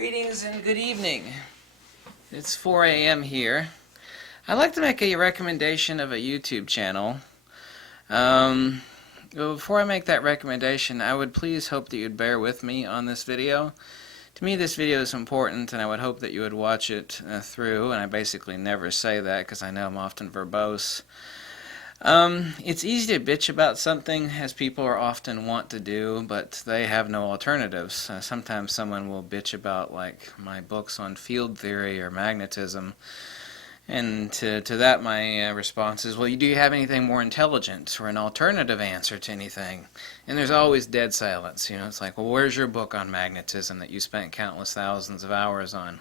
Greetings and good evening. It's 4 a.m. here. I'd like to make a recommendation of a YouTube channel. Before I make that recommendation, I would please hope that you'd bear with me on this video. To me, this video is important, and I would hope that you would watch it through, and I basically never say that because I know I'm often verbose. It's easy to bitch about something, as people are often want to do, but they have no alternatives. Sometimes someone will bitch about, like, my books on field theory or magnetism, and to that my response is, well, do you have anything more intelligent or an alternative answer to anything? And there's always dead silence. You know, it's like, well, where's your book on magnetism that you spent countless thousands of hours on?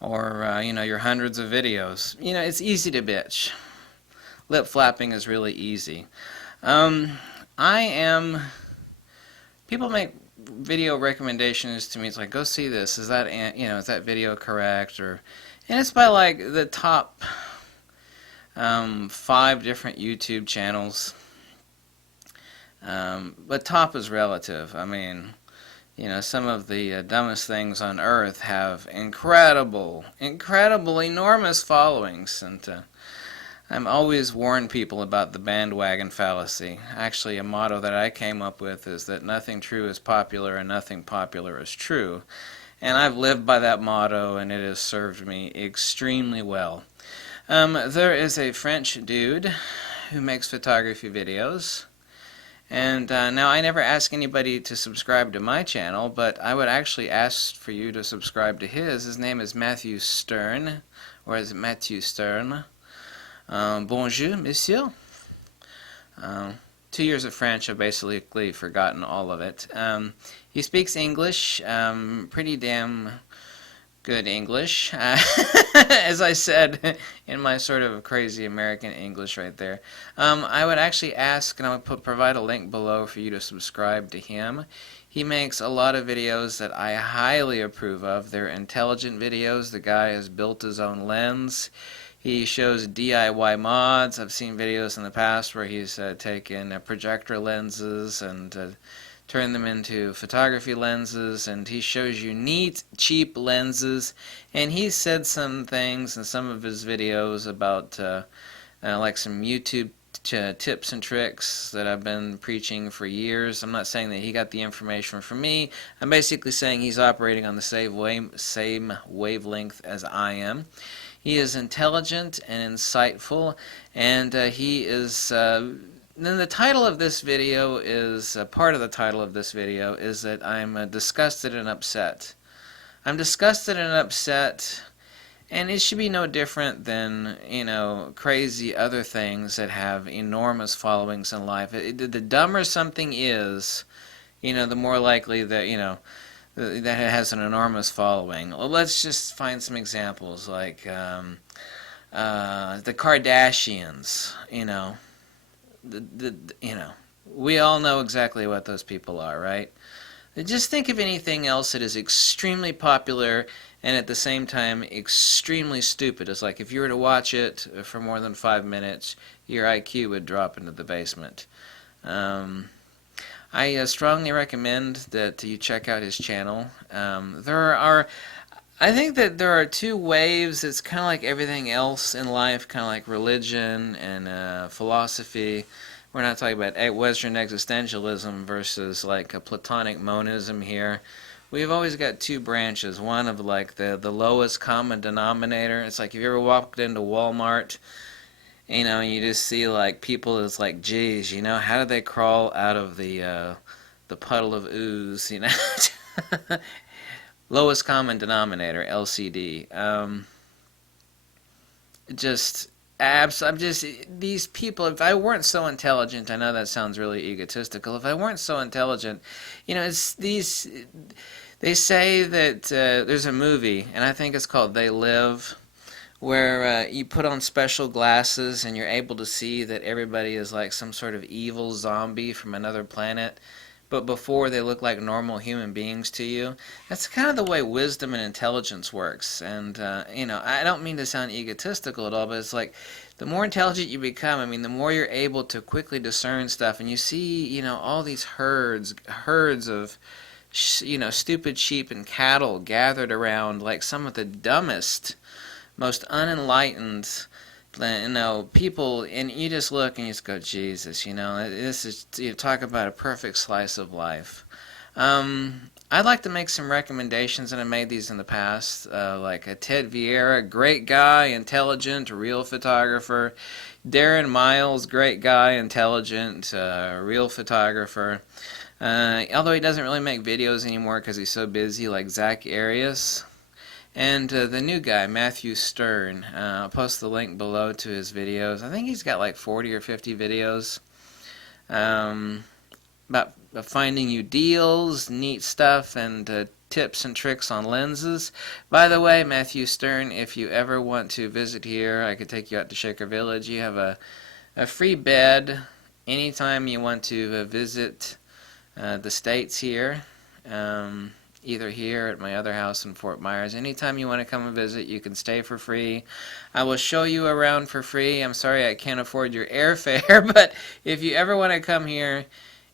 Or, your hundreds of videos. You know, it's easy to bitch. Lip flapping is really easy. People make video recommendations to me. It's like, go see this. Is that is that video correct? And it's by like the top 5 different YouTube channels. But top is relative. I mean, some of the dumbest things on earth have incredible, enormous followings, and I'm always warn people about the bandwagon fallacy. Actually, a motto that I came up with is that nothing true is popular and nothing popular is true. And I've lived by that motto, and it has served me extremely well. There is a French dude who makes photography videos. And now I never ask anybody to subscribe to my channel, but I would actually ask for you to subscribe to his. His name is Mathieu Stern, or is it Mathieu Stern? Bonjour, monsieur. 2 years of French, I've basically forgotten all of it. He speaks English, pretty damn good English, as I said in my sort of crazy American English right there. I would actually ask, and I would provide a link below for you to subscribe to him. He makes a lot of videos that I highly approve of. They're intelligent videos. The guy has built his own lens. He shows DIY mods. I've seen videos in the past where he's taken projector lenses and turned them into photography lenses, and he shows you neat, cheap lenses. And he said some things in some of his videos about like some YouTube tips and tricks that I've been preaching for years. I'm not saying that he got the information from me. I'm basically saying he's operating on the same wavelength as I am. He is intelligent and insightful, and he is, then the title of this video is, part of the title of this video is that I'm disgusted and upset. I'm disgusted and upset, and it should be no different than, crazy other things that have enormous followings in life. The dumber something is, the more likely that, that it has an enormous following. Well, let's just find some examples, like the Kardashians. We all know exactly what those people are, right? Just think of anything else that is extremely popular and at the same time extremely stupid. It's like if you were to watch it for more than 5 minutes, your IQ would drop into the basement. I strongly recommend that you check out his channel. I think that there are 2 waves. It's kind of like everything else in life, kind of like religion and philosophy. We're not talking about Western existentialism versus like a Platonic monism here. We've always got 2 branches. One of like the lowest common denominator. It's like if you ever walked into Walmart, you just see like people that's like, geez, how do they crawl out of the puddle of ooze, Lowest common denominator, LCD. These people, if I weren't so intelligent, I know that sounds really egotistical, if I weren't so intelligent, they say that there's a movie, and I think it's called They Live, where you put on special glasses and you're able to see that everybody is like some sort of evil zombie from another planet, but before they look like normal human beings to you. That's kind of the way wisdom and intelligence works. And, I don't mean to sound egotistical at all, but it's like the more intelligent you become, the more you're able to quickly discern stuff, and you see, all these herds of stupid sheep and cattle gathered around like some of the dumbest, most unenlightened, people, and you just look and you just go, Jesus, this is, talk about a perfect slice of life. I'd like to make some recommendations, and I made these in the past, like a Ted Vieira, great guy, intelligent, real photographer. Darren Miles, great guy, intelligent, real photographer. Although he doesn't really make videos anymore because he's so busy, like Zach Arias. And the new guy, Mathieu Stern. I'll post the link below to his videos. I think he's got like 40 or 50 videos. About finding you deals, neat stuff, and tips and tricks on lenses. By the way, Mathieu Stern, if you ever want to visit here, I could take you out to Shaker Village. You have a free bed anytime you want to visit the States here. Either here at my other house in Fort Myers. Anytime you want to come and visit, you can stay for free. I will show you around for free. I'm sorry I can't afford your airfare, but if you ever want to come here,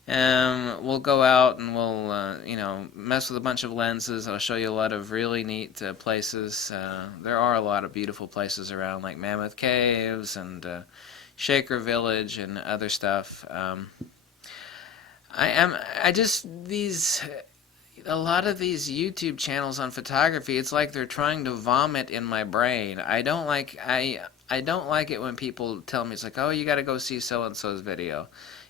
we'll go out and we'll, mess with a bunch of lenses. I'll show you a lot of really neat places. There are a lot of beautiful places around, like Mammoth Caves and Shaker Village and other stuff. A lot of these YouTube channels on photography, it's like they're trying to vomit in my brain. I don't like it when people tell me, it's like, oh, you got to go see so-and-so's video.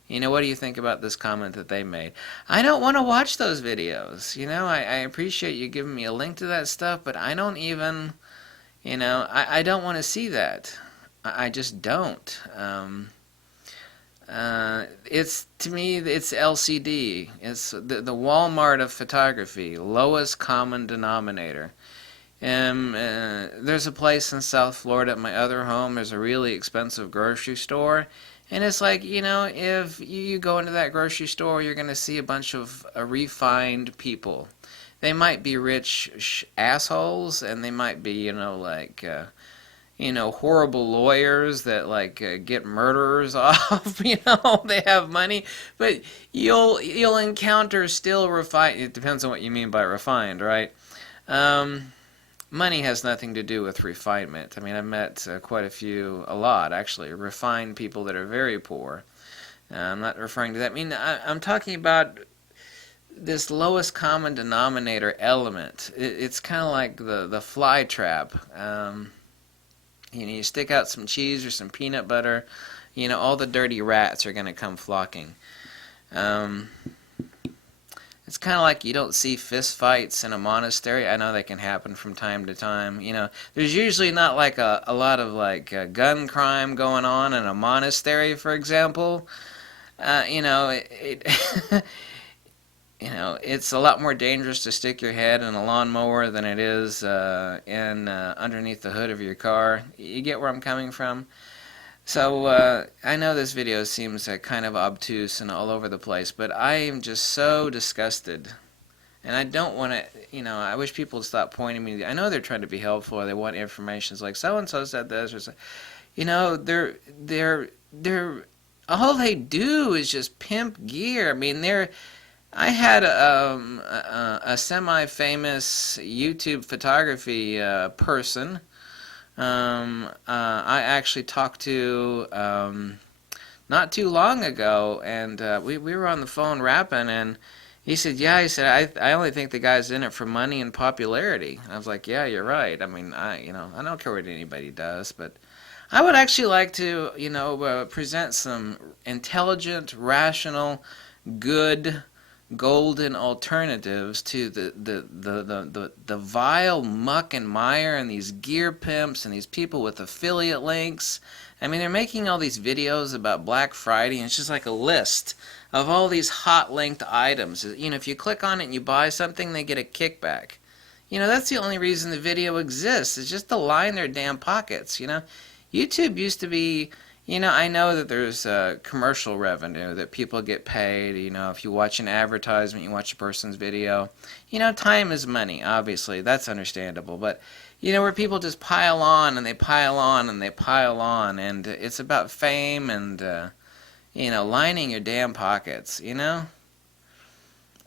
What do you think about this comment that they made? I don't want to watch those videos. I appreciate you giving me a link to that stuff, but I don't even, I don't want to see that. I just don't. To me, it's LCD. It's the Walmart of photography, lowest common denominator. There's a place in South Florida at my other home. There's a really expensive grocery store, and it's like, if you go into that grocery store, you're going to see a bunch of refined people. They might be rich assholes, and they might be, horrible lawyers that get murderers off. They have money, but you'll encounter still refined. It depends on what you mean by refined, right? Money has nothing to do with refinement. I mean, I've met a lot actually, refined people that are very poor. I'm not referring to that. I mean, I'm talking about this lowest common denominator element. It's kind of like the fly trap. You stick out some cheese or some peanut butter, all the dirty rats are going to come flocking. It's kind of like you don't see fist fights in a monastery. I know they can happen from time to time. There's usually not like a lot of gun crime going on in a monastery, for example. It's a lot more dangerous to stick your head in a lawnmower than it is underneath the hood of your car. You get where I'm coming from? So I know this video seems kind of obtuse and all over the place, but I am just so disgusted. And I don't want to, I wish people would stop pointing me. I know they're trying to be helpful, or they want information. It's like, so-and-so said this, or so. They're all they do is just pimp gear. I mean, I had a semi-famous YouTube photography person. I actually talked to not too long ago, and we were on the phone rapping, and he said, I only think the guy's in it for money and popularity. And I was like, yeah, you're right. I mean, I don't care what anybody does, but I would actually like to, present some intelligent, rational, good, golden alternatives to the vile muck and mire and these gear pimps and these people with affiliate links. I mean, they're making all these videos about Black Friday, and it's just like a list of all these hot linked items. If you click on it and you buy something, they get a kickback. That's the only reason the video exists. It's just to line their damn pockets. YouTube used to be, I know that there's commercial revenue, that people get paid. If you watch an advertisement, you watch a person's video. Time is money, obviously. That's understandable. But, where people just pile on and they pile on and they pile on, and it's about fame and, lining your damn pockets,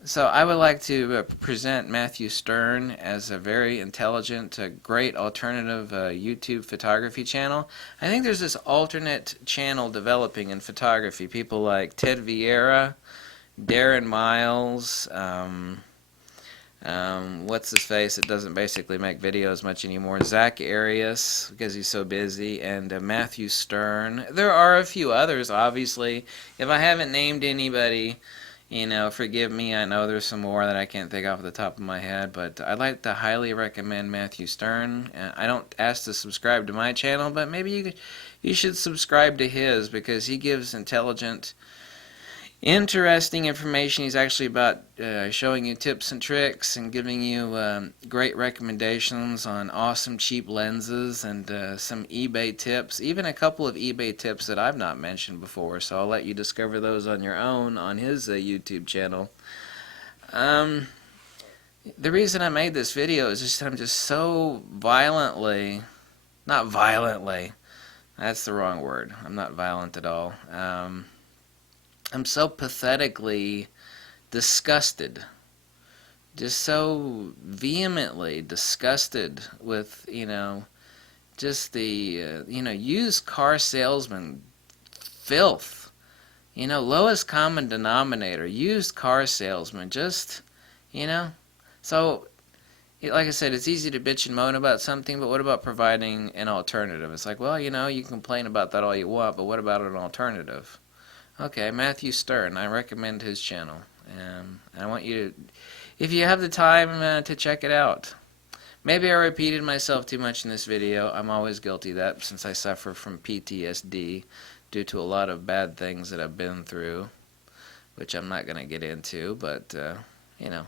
So I would like to present Mathieu Stern as a very intelligent, great alternative YouTube photography channel. I think there's this alternate channel developing in photography. People like Ted Vieira, Darren Miles, what's his face? It doesn't basically make videos much anymore. Zach Arias, because he's so busy, and Mathieu Stern. There are a few others, obviously. If I haven't named anybody, you know, forgive me. I know there's some more that I can't think off the top of my head, but I'd like to highly recommend Mathieu Stern. I don't ask to subscribe to my channel, but maybe you should subscribe to his, because he gives intelligent, interesting information. He's actually about showing you tips and tricks and giving you great recommendations on awesome cheap lenses and some eBay tips, even a couple of eBay tips that I've not mentioned before, so I'll let you discover those on your own on his YouTube channel. The reason I made this video is just I'm just so violently, not violently, that's the wrong word, I'm not violent at all, I'm so pathetically disgusted, just so vehemently disgusted with, you know, just the, you know, used car salesman filth. You know, lowest common denominator, used car salesman, just, you know. So, like I said, it's easy to bitch and moan about something, but what about providing an alternative? It's like, well, you know, you can complain about that all you want, but what about an alternative? Okay, Mathieu Stern. I recommend his channel. I want you to, if you have the time to check it out. Maybe I repeated myself too much in this video. I'm always guilty of that since I suffer from PTSD due to a lot of bad things that I've been through, which I'm not going to get into, but, you know,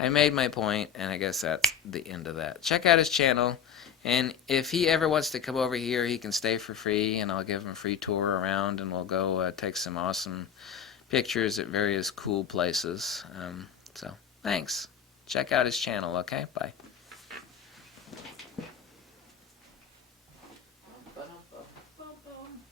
I made my point, and I guess that's the end of that. Check out his channel. And if he ever wants to come over here, he can stay for free, and I'll give him a free tour around, and we'll go take some awesome pictures at various cool places. So, thanks. Check out his channel, okay? Bye.